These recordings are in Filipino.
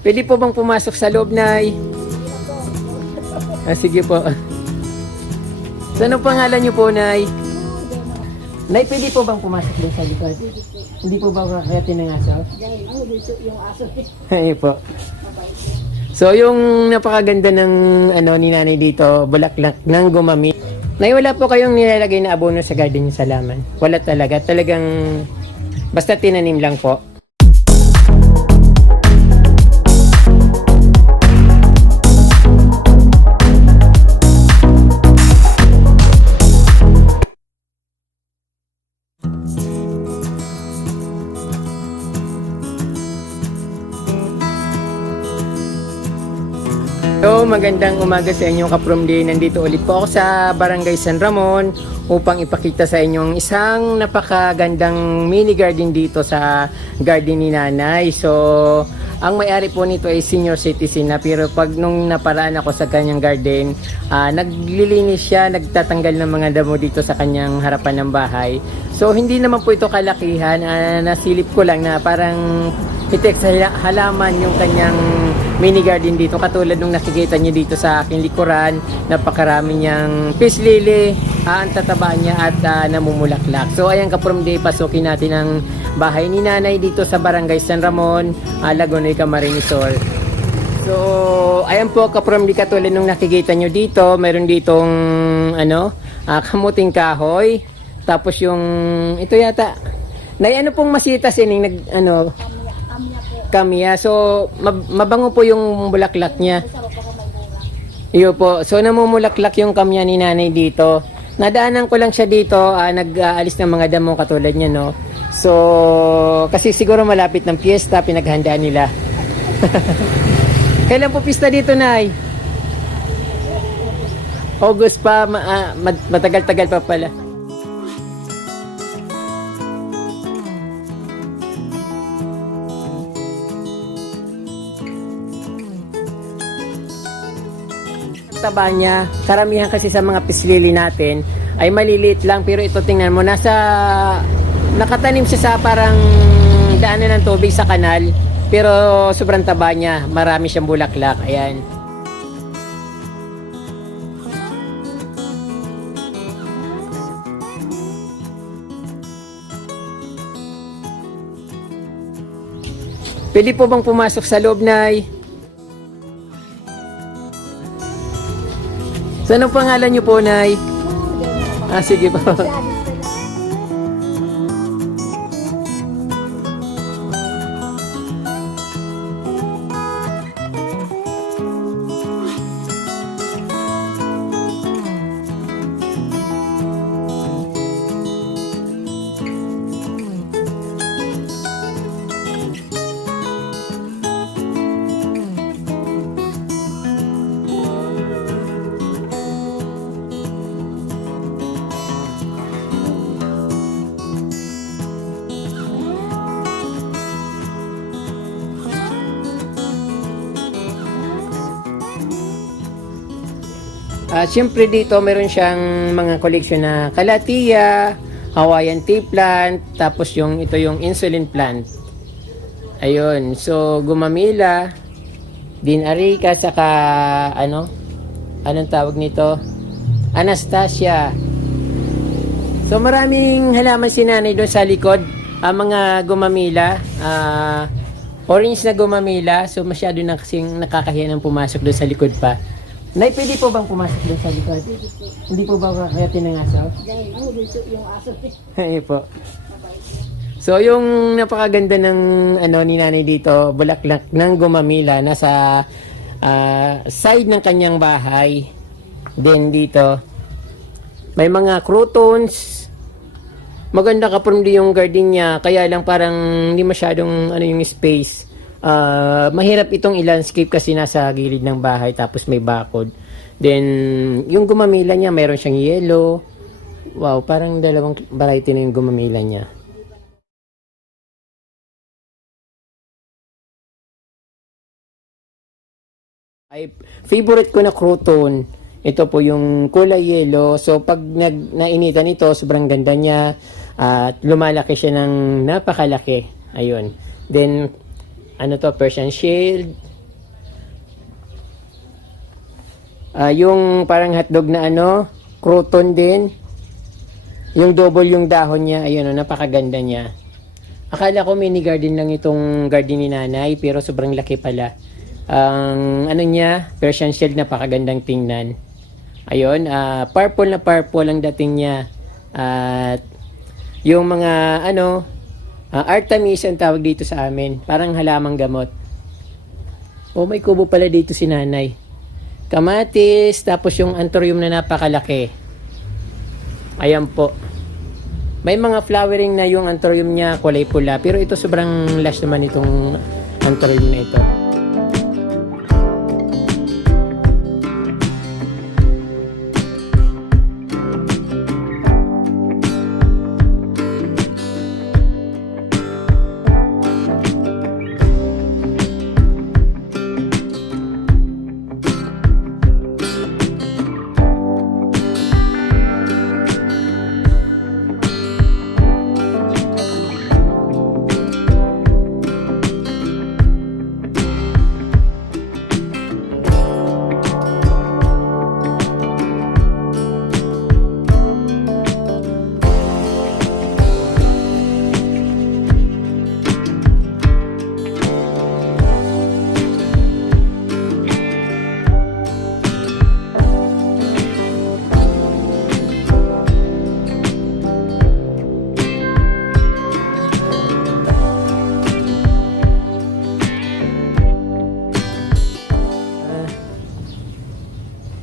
Pwede po bang pumasok sa loob, Nay? Sige po. So, anong pangalan niyo po, Nay? Nay, pwede po bang pumasok doon sa likod? Hindi po ba kakayatin ng aso? Yung aso. Ay po. So, yung napakaganda ng ni Nanay dito, bulaklak ng gumami. Nay, wala po kayong nilalagay na abono sa garden niyo sa laman? Wala talaga. Talagang basta tinanim lang po. So, magandang umaga sa inyo, Kaprom Day. Nandito ulit po ako sa Barangay San Ramon upang ipakita sa inyong isang napakagandang mini garden dito sa garden ni Nanay. So, ang may-ari po nito ay senior citizen na, pero pag nung naparaan ako sa kanyang garden, naglilinis siya, nagtatanggal ng mga damo dito sa kanyang harapan ng bahay. So, hindi naman po ito kalakihan, nasilip ko lang na parang itek sa halaman yung kanyang mini garden dito, katulad nung nakikita niyo dito sa aking likuran. Napakarami niyang peace lily, ang tataba niya at namumulaklak. So ayan, Kaprom Day, pasukin natin ang bahay ni Nanay dito sa Barangay San Ramon, Lagunoy, Camarines Sur. So ayan po, Kaprom Day, katulad nung nakikita niyo dito, meron ditong kamuting kahoy. Tapos yung ito yata, Nay, ano pong masitas ining Kamya. So, mabango po yung bulaklak niya. Iyo po. So, namumulaklak yung kamya ni Nanay dito. Nadaanan ko lang siya dito. Nag-aalis ng mga damo katulad niya, no? So, kasi siguro malapit ng piyesta, pinaghandaan nila. Kailan po pista dito, Nay? August pa. Matagal-tagal pa pala. Taba niya, karamihan kasi sa mga pislili natin ay maliliit lang, pero ito tingnan mo, nakatanim siya sa parang daanan ng tubig sa kanal, pero sobrang taba niya, marami siyang bulaklak. Ayan. Pwede po bang pumasok sa loob, Nay? So, anong pangalan niyo po, Nay? Sige po. Siyempre dito meron siyang mga collection na Calathea, Hawaiian tea plant, tapos ito yung insulin plant. Ayun, so gumamila, din Arica, saka anong tawag nito? Anastasia. So maraming halaman si Nanay doon sa likod, mga gumamila, orange na gumamila, so masyado na kasing nakakahiya ng pumasok doon sa likod pa. Nay, pwede po bang pumasok doon sa likod? Hindi po ba kakayatin ng aso? Yung aso. Ay po. So, yung napakaganda ng ni Nanay dito, bulaklak ng gumamila, nasa side ng kanyang bahay. Then dito, may mga crotons. Maganda, Kaprom Day, yung garden niya, kaya lang parang hindi masyadong yung space. Mahirap itong i-landscape kasi nasa gilid ng bahay, tapos may bakod. Then yung gumamila niya, mayroon siyang yellow. Wow, parang dalawang variety na yung gumamila niya. Ay, favorite ko na croton, ito po yung kulay yellow. So pag nainitan ito, sobrang ganda niya at lumalaki siya ng napakalaki. Ayun. Then Persian Shield, Yung parang hotdog na ano, crouton din. Yung double yung dahon niya, ayun, napakaganda niya. Akala ko mini garden lang itong garden ni nanay, pero sobrang laki pala. Ang ano niya, Persian shell, napakagandang tingnan. Ayun, purple na purple ang dating niya. At yung mga ano, Artemis ang tawag dito sa amin, parang halamang gamot. Oh, may kubo pala dito si nanay. Kamatis, tapos yung anthurium na napakalaki. Ayan po. May mga flowering na yung anthurium niya, kulay pula. Pero ito sobrang lush naman itong anthurium na ito.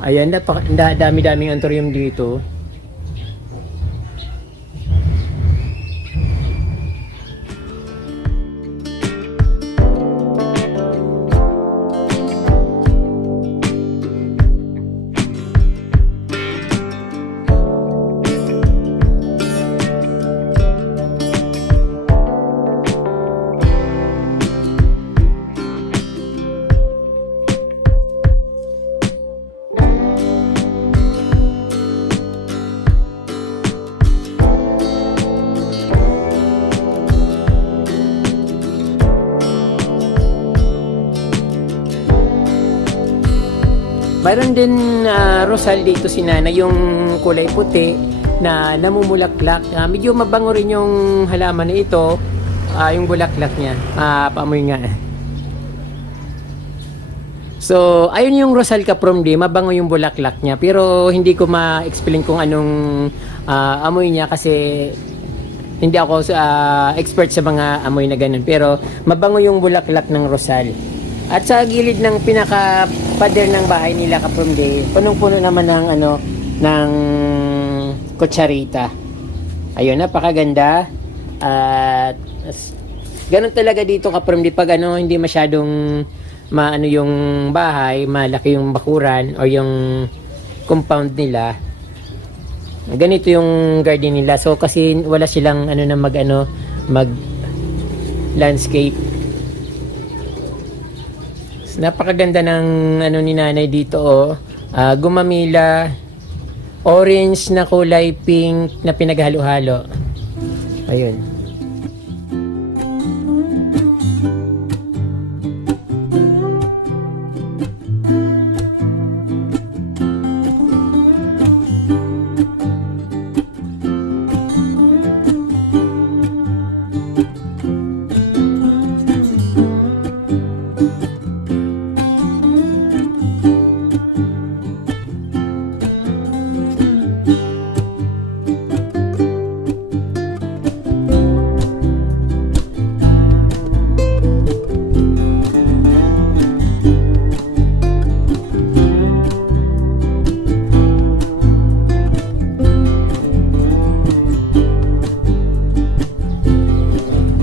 Ayan, dami-daming anthurium dito. Mayroon din rosal dito si Nana, yung kulay puti na namumulaklak. Medyo mabango rin yung halaman na ito, yung bulaklak niya. Paamoy nga. So, ayun yung rosal kapromdi, mabango yung bulaklak niya. Pero hindi ko ma-explain kung anong amoy niya kasi hindi ako expert sa mga amoy na ganun. Pero mabango yung bulaklak ng rosal. At sa gilid ng pinaka-pader ng bahay nila kapromde, punong-puno naman ng ng kutsarita. Ayun, napakaganda. At ganun talaga dito kapromde pag hindi masyadong maano yung bahay, malaki yung bakuran o yung compound nila. Ganito yung garden nila. So kasi wala silang mag landscape. Napakaganda ng ni nanay dito gumamila, orange na kulay pink na pinaghalo-halo. Ayun.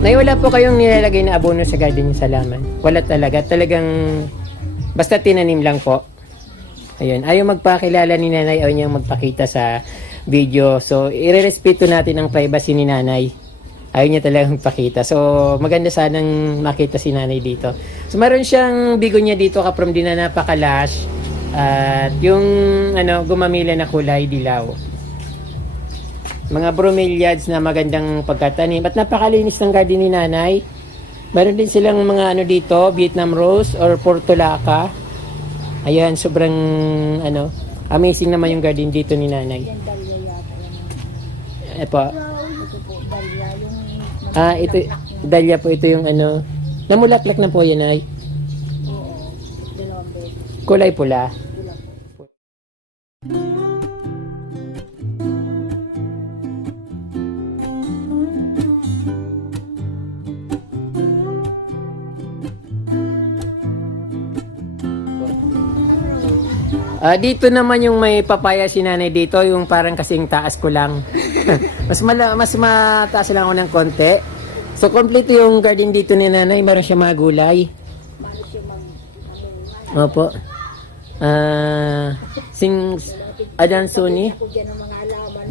Nay, wala po kayong nilalagay na abono sa garden niyo sa laman? Wala talaga. Talagang basta tinanim lang po. Ayun. Ayaw magpakilala ni nanay. Ayaw niyang magpakita sa video. So, irerespeto natin ang privacy ni nanay. Ayaw niya talagang magpakita. So, maganda sanang makita si nanay dito. So, meron siyang bigonya dito kaprom din na napakalash. At yung gumamila na kulay dilaw. Mga bromeliads na magandang pagkatanim at napakalinis ng garden ni nanay. Meron din silang mga dito, Vietnam rose or portulaca. Ayan, sobrang ano, amazing naman yung garden dito ni nanay. Yan dahlia yata. Yan. Epo. Ito po, dahlia. Yung Ito, dahlia po ito yung ano. Namulaklak na po yan ay. Oo. Dalawang beses. Kulay pula. Kulang po. Dito naman yung may papaya si nanay dito, yung parang kasing taas ko lang. Mas mataas lang ako ng konti. So, complete yung garden dito ni nanay. Meron siya mga gulay. Mano siya Opo. Adansoni. ako dyan ng mga halaman.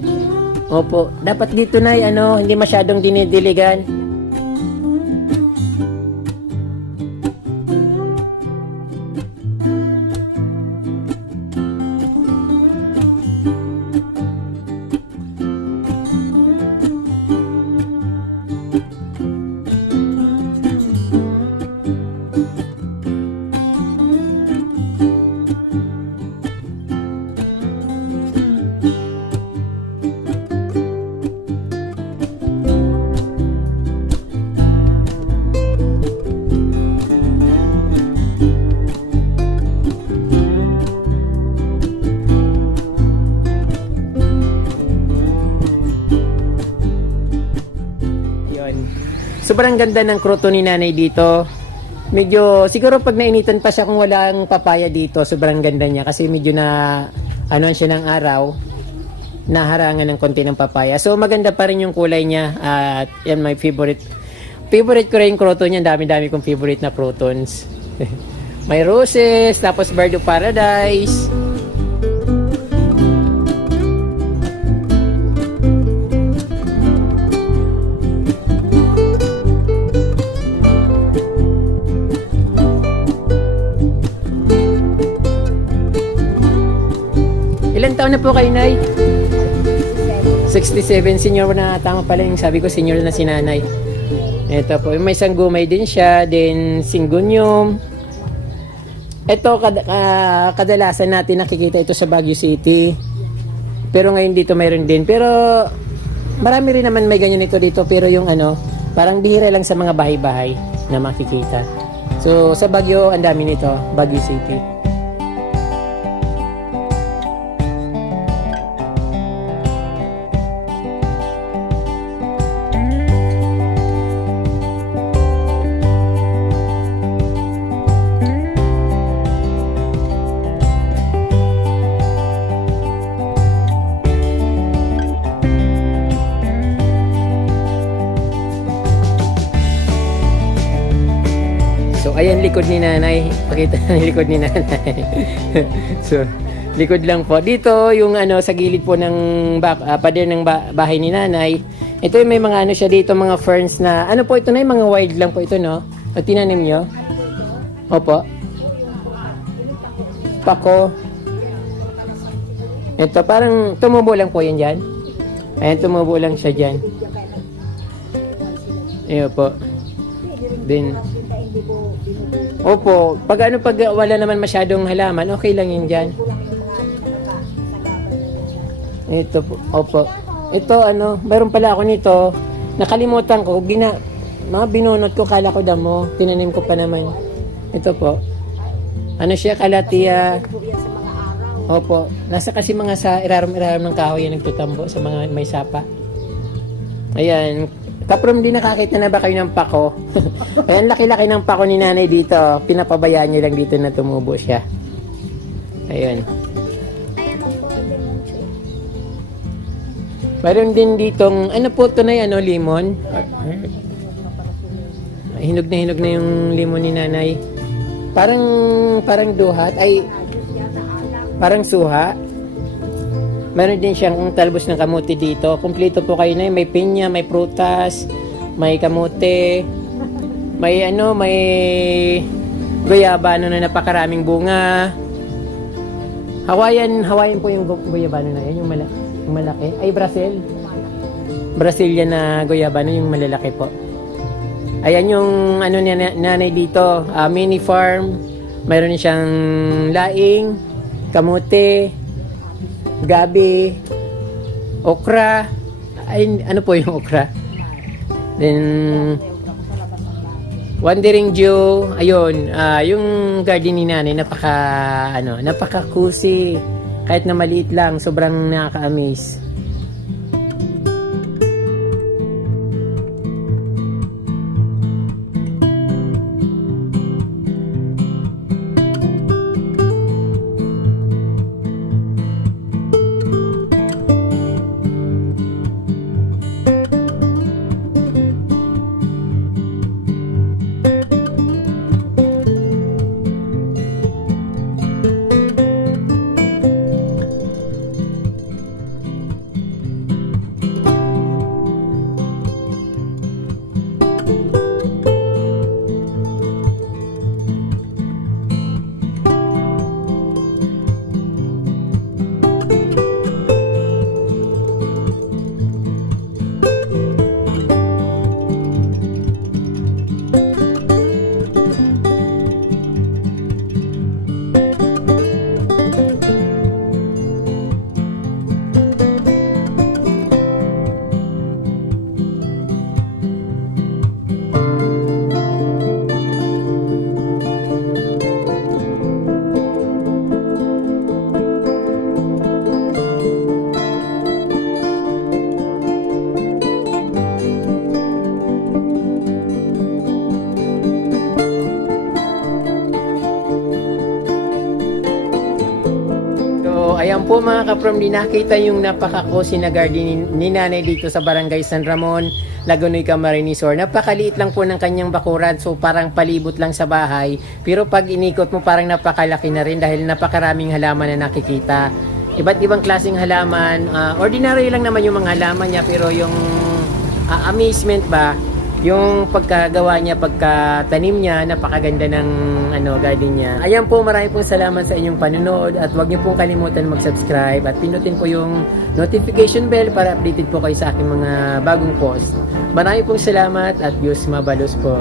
Opo. Dapat dito na hindi masyadong dinidiligan. Sobrang ganda ng kroto ni nanay dito. Medyo, siguro pag nainitan pa siya kung walang papaya dito, sobrang ganda niya. Kasi medyo siya ng araw, naharangan ng konti ng papaya. So maganda pa rin yung kulay niya. At yan my favorite. Favorite ko rin yung kroto niya. Dami-dami kong favorite na protons. May roses, tapos bird of paradise. Ilan taon na po kayo, Nay? 67. Senior na, tama pala yung sabi ko, senior na si nanay. Ito po, may sanggumay din siya, then singonium. Ito, kadalasan natin nakikita ito sa Baguio City. Pero ngayon dito mayroon din. Pero marami rin naman may ganyan ito dito. Pero yung parang bihira lang sa mga bahay-bahay na makikita. So, sa Baguio, ang dami nito, Baguio City. So, ayan likod ni nanay. Pakita na yung likod ni nanay. So, likod lang po. Dito, yung sa gilid po ng pader ng bahay ni nanay. Ito yung may mga siya dito, mga ferns na, po ito na yung mga wild lang po ito, no? O, tinanim nyo? Opo. Pako. Ito, parang tumubo lang po yan dyan. Ayan, tumubo lang siya dyan. Ayan po. Then, opo, pag wala naman masyadong halaman, okay lang yun dyan. Ito po, opo. Ito, mayroon pala ako nito. Nakalimutan ko, mga binunot ko, kala ko damo. Tinanim ko pa naman. Ito po. Siya, kalatia. Opo. Nasa kasi mga sa iraram-iraram ng kahoy yan nagtutambo sa mga may sapa. Ayan. Kaprom, din nakakita na ba kayo ng pako? Ayan, laki-laki ng pako ni nanay dito. Pinapabayaan niyo lang dito na tumubo siya. Ayan. Mayroon din ditong, po ito na yan, limon. Hinog na yung limon ni nanay. Parang duhat, parang suha. Meron din siyang talbos ng kamote dito. Kumpleto po kayo na. May pinya, may prutas, may kamote, may guyabano na napakaraming bunga. Hawaiian po yung guyabano na yan, yung malaki. Ay, Brazilian na guyabano, yung malalaki po. Ayan yung nanay dito, mini farm. Mayroon siyang laing, kamote, gabi, okra. Ay, ano po yung okra? Then, Wandering Joe, ayun, yung garden ni nanay, napaka cozy. Kahit na maliit lang, sobrang nakaka-amaze. Ayan po mga kaprom, di nakita yung napaka-cozy na garden ni nanay dito sa Barangay San Ramon, Lagunoy, Camarines Sur. Napakaliit lang po ng kanyang bakuran, so parang palibot lang sa bahay. Pero pag inikot mo parang napakalaki na rin dahil napakaraming halaman na nakikita. Iba't ibang klaseng halaman, ordinary lang naman yung mga halaman niya, pero yung amazement ba, yung pagkagawa niya, pagkatanim niya, napakaganda ng garden niya. Ayan po, marami pong salamat sa inyong panunood at huwag niyo pong kalimutan mag-subscribe at pinutin po yung notification bell para updated po kayo sa aking mga bagong post. Marami pong salamat at Diyos mabalos po.